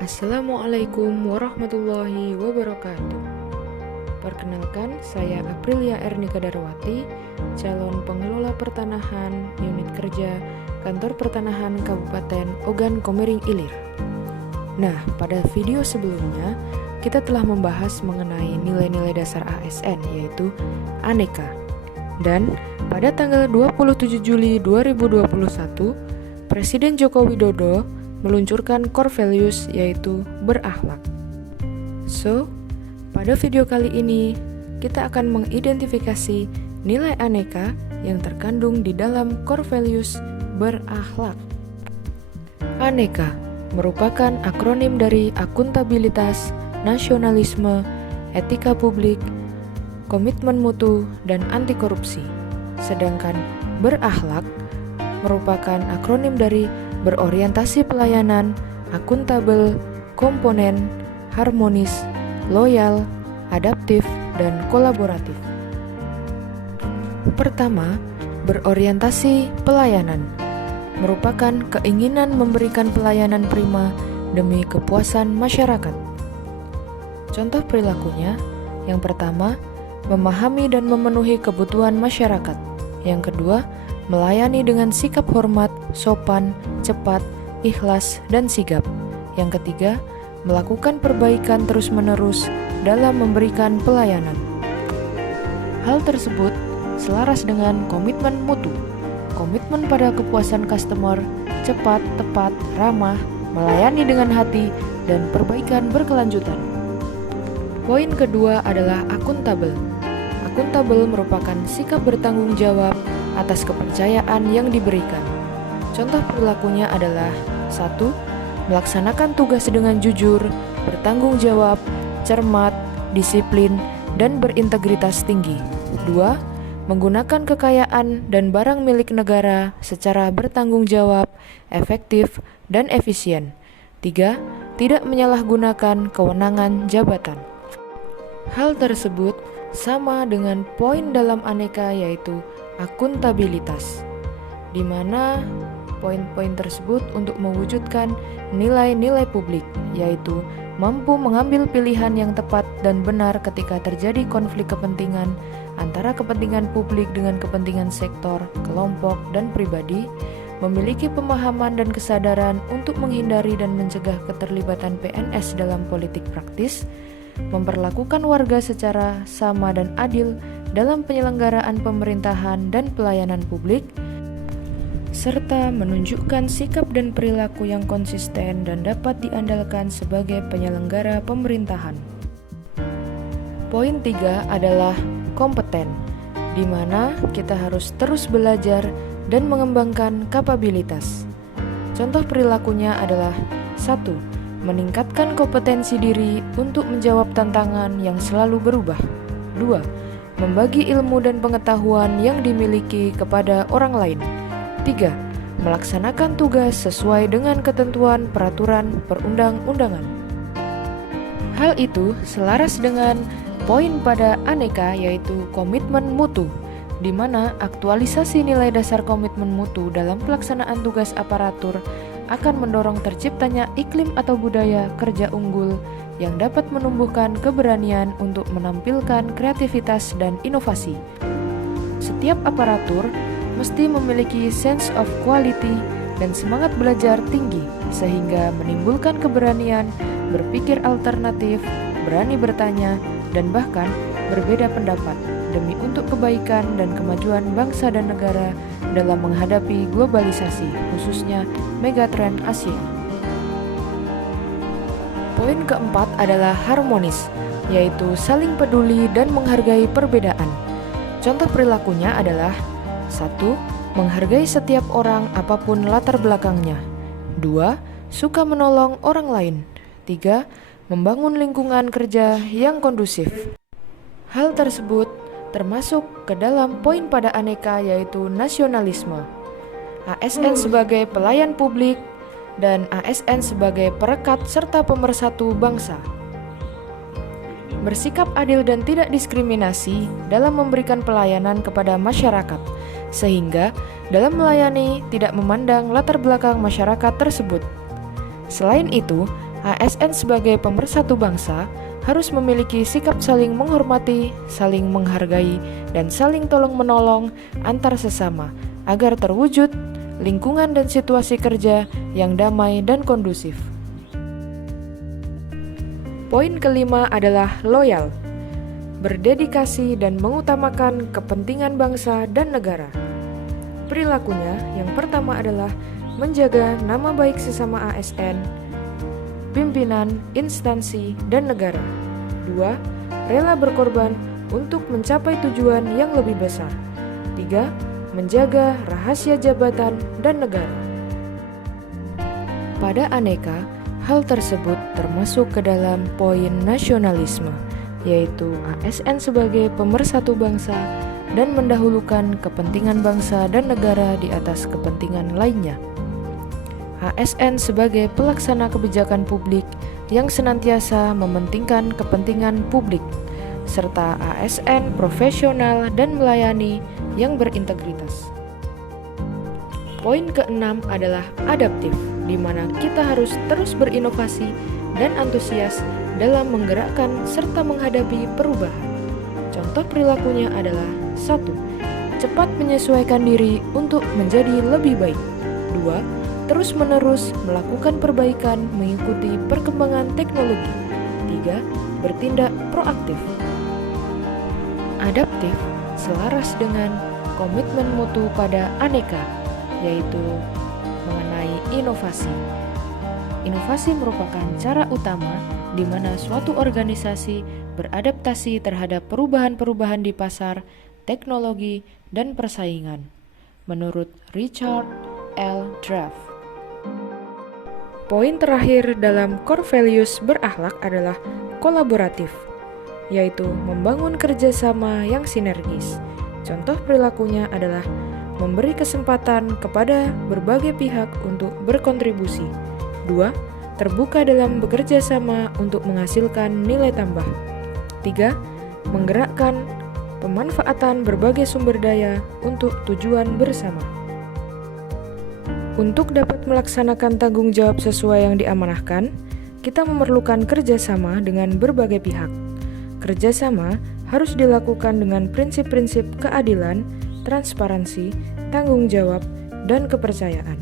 Assalamualaikum warahmatullahi wabarakatuh. Perkenalkan, saya Aprilia Ernika Darwati, calon pengelola pertanahan unit kerja Kantor Pertanahan Kabupaten Ogan Komering Ilir. Nah, pada video sebelumnya kita telah membahas mengenai nilai-nilai dasar ASN, yaitu aneka. Dan pada tanggal 27 Juli 2021, Presiden Joko Widodo meluncurkan core values, yaitu berakhlak. So, pada video kali ini kita akan mengidentifikasi nilai aneka yang terkandung di dalam core values berakhlak. Aneka merupakan akronim dari akuntabilitas, nasionalisme, etika publik, komitmen mutu, dan anti korupsi. Sedangkan berakhlak merupakan akronim dari berorientasi pelayanan, akuntabel, komponen, harmonis, loyal, adaptif, dan kolaboratif. Pertama, berorientasi pelayanan merupakan keinginan memberikan pelayanan prima demi kepuasan masyarakat. Contoh perilakunya, yang pertama, memahami dan memenuhi kebutuhan masyarakat. Yang kedua, melayani dengan sikap hormat, sopan, cepat, ikhlas, dan sigap. Yang ketiga, melakukan perbaikan terus-menerus dalam memberikan pelayanan. Hal tersebut selaras dengan komitmen mutu, komitmen pada kepuasan customer, cepat, tepat, ramah, melayani dengan hati, dan perbaikan berkelanjutan. Poin kedua adalah akuntabel. Akuntabel merupakan sikap bertanggung jawab atas kepercayaan yang diberikan. Contoh perilakunya adalah 1. Melaksanakan tugas dengan jujur, bertanggung jawab, cermat, disiplin, dan berintegritas tinggi. 2. Menggunakan kekayaan dan barang milik negara secara bertanggung jawab, efektif, dan efisien. 3. Tidak menyalahgunakan kewenangan jabatan. Hal tersebut sama dengan poin dalam aneka, yaitu akuntabilitas, di mana poin-poin tersebut untuk mewujudkan nilai-nilai publik, yaitu mampu mengambil pilihan yang tepat dan benar ketika terjadi konflik kepentingan antara kepentingan publik dengan kepentingan sektor, kelompok, dan pribadi, memiliki pemahaman dan kesadaran untuk menghindari dan mencegah keterlibatan PNS dalam politik praktis, memperlakukan warga secara sama dan adil dalam penyelenggaraan pemerintahan dan pelayanan publik, serta menunjukkan sikap dan perilaku yang konsisten dan dapat diandalkan sebagai penyelenggara pemerintahan. Poin 3 adalah kompeten, di mana kita harus terus belajar dan mengembangkan kapabilitas. Contoh perilakunya adalah 1. Meningkatkan kompetensi diri untuk menjawab tantangan yang selalu berubah. 2. Membagi ilmu dan pengetahuan yang dimiliki kepada orang lain. 3. Melaksanakan tugas sesuai dengan ketentuan peraturan perundang-undangan. Hal itu selaras dengan poin pada aneka, yaitu komitmen mutu, di mana aktualisasi nilai dasar komitmen mutu dalam pelaksanaan tugas aparatur akan mendorong terciptanya iklim atau budaya kerja unggul yang dapat menumbuhkan keberanian untuk menampilkan kreativitas dan inovasi. Setiap aparatur mesti memiliki sense of quality dan semangat belajar tinggi, sehingga menimbulkan keberanian berpikir alternatif, berani bertanya, dan bahkan berbeda pendapat demi untuk kebaikan dan kemajuan bangsa dan negara dalam menghadapi globalisasi, khususnya megatrend Asia. Poin keempat adalah harmonis, yaitu saling peduli dan menghargai perbedaan. Contoh perilakunya adalah 1. Menghargai setiap orang apapun latar belakangnya. 2. Suka menolong orang lain. 3. Membangun lingkungan kerja yang kondusif. Hal tersebut termasuk ke dalam poin pada aneka, yaitu nasionalisme. ASN sebagai pelayan publik dan ASN sebagai perekat serta pemersatu bangsa. Bersikap adil dan tidak diskriminasi dalam memberikan pelayanan kepada masyarakat, sehingga dalam melayani tidak memandang latar belakang masyarakat tersebut. Selain itu, ASN sebagai pemersatu bangsa harus memiliki sikap saling menghormati, saling menghargai, dan saling tolong-menolong antar sesama agar terwujud lingkungan dan situasi kerja yang damai dan kondusif. Poin kelima adalah loyal, berdedikasi dan mengutamakan kepentingan bangsa dan negara. Perilakunya yang pertama adalah menjaga nama baik sesama ASN, pimpinan, instansi, dan negara. 2. Rela berkorban untuk mencapai tujuan yang lebih besar. 3. Menjaga rahasia jabatan dan negara. Pada Aneka, hal tersebut termasuk ke dalam poin nasionalisme, yaitu ASN sebagai pemersatu bangsa dan mendahulukan kepentingan bangsa dan negara di atas kepentingan lainnya. ASN sebagai pelaksana kebijakan publik yang senantiasa mementingkan kepentingan publik, serta ASN profesional dan melayani yang berintegritas. Poin keenam adalah adaptif, di mana kita harus terus berinovasi dan antusias dalam menggerakkan serta menghadapi perubahan. Contoh perilakunya adalah 1. Cepat menyesuaikan diri untuk menjadi lebih baik. 2. Terus-menerus melakukan perbaikan mengikuti perkembangan teknologi. 3. Bertindak proaktif. Adaptif selaras dengan komitmen mutu pada Aneka, yaitu mengenai inovasi. Inovasi merupakan cara utama di mana suatu organisasi beradaptasi terhadap perubahan-perubahan di pasar, teknologi, dan persaingan. Menurut Richard L. Draft. Poin terakhir dalam core values berakhlak adalah kolaboratif, yaitu membangun kerjasama yang sinergis. Contoh perilakunya adalah memberi kesempatan kepada berbagai pihak untuk berkontribusi. 2. Terbuka dalam bekerja sama untuk menghasilkan nilai tambah. 3. Menggerakkan pemanfaatan berbagai sumber daya untuk tujuan bersama. Untuk dapat melaksanakan tanggung jawab sesuai yang diamanahkan, kita memerlukan kerjasama dengan berbagai pihak. Kerjasama harus dilakukan dengan prinsip-prinsip keadilan, transparansi, tanggung jawab, dan kepercayaan.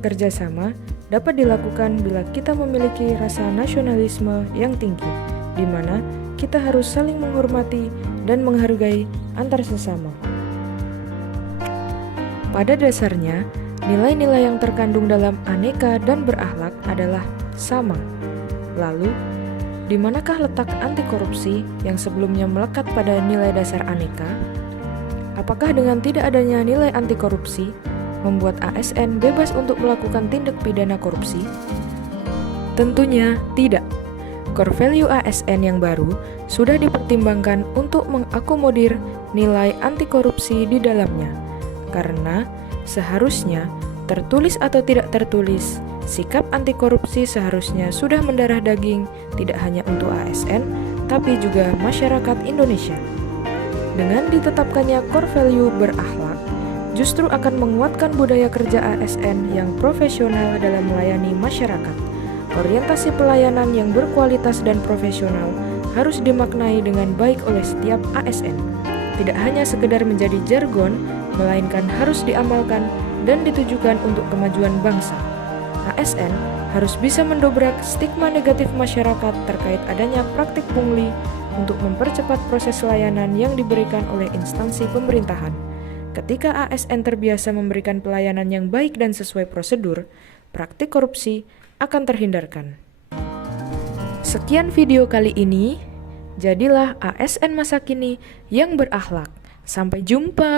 Kerjasama dapat dilakukan bila kita memiliki rasa nasionalisme yang tinggi, di mana kita harus saling menghormati dan menghargai antar sesama. Pada dasarnya, nilai-nilai yang terkandung dalam Aneka dan berakhlak adalah sama. Lalu, di manakah letak anti korupsi yang sebelumnya melekat pada nilai dasar Aneka? Apakah dengan tidak adanya nilai anti korupsi membuat ASN bebas untuk melakukan tindak pidana korupsi? Tentunya tidak. Core value ASN yang baru sudah dipertimbangkan untuk mengakomodir nilai anti korupsi di dalamnya, karena seharusnya, tertulis atau tidak tertulis, sikap anti korupsi seharusnya sudah mendarah daging tidak hanya untuk ASN, tapi juga masyarakat Indonesia. Dengan ditetapkannya core value berakhlak, justru akan menguatkan budaya kerja ASN yang profesional dalam melayani masyarakat. Orientasi pelayanan yang berkualitas dan profesional harus dimaknai dengan baik oleh setiap ASN. Tidak hanya sekedar menjadi jargon, melainkan harus diamalkan dan ditujukan untuk kemajuan bangsa. ASN harus bisa mendobrak stigma negatif masyarakat terkait adanya praktik pungli untuk mempercepat proses layanan yang diberikan oleh instansi pemerintahan. Ketika ASN terbiasa memberikan pelayanan yang baik dan sesuai prosedur, praktik korupsi akan terhindarkan. Sekian video kali ini. Jadilah ASN masa kini yang berakhlak. Sampai jumpa.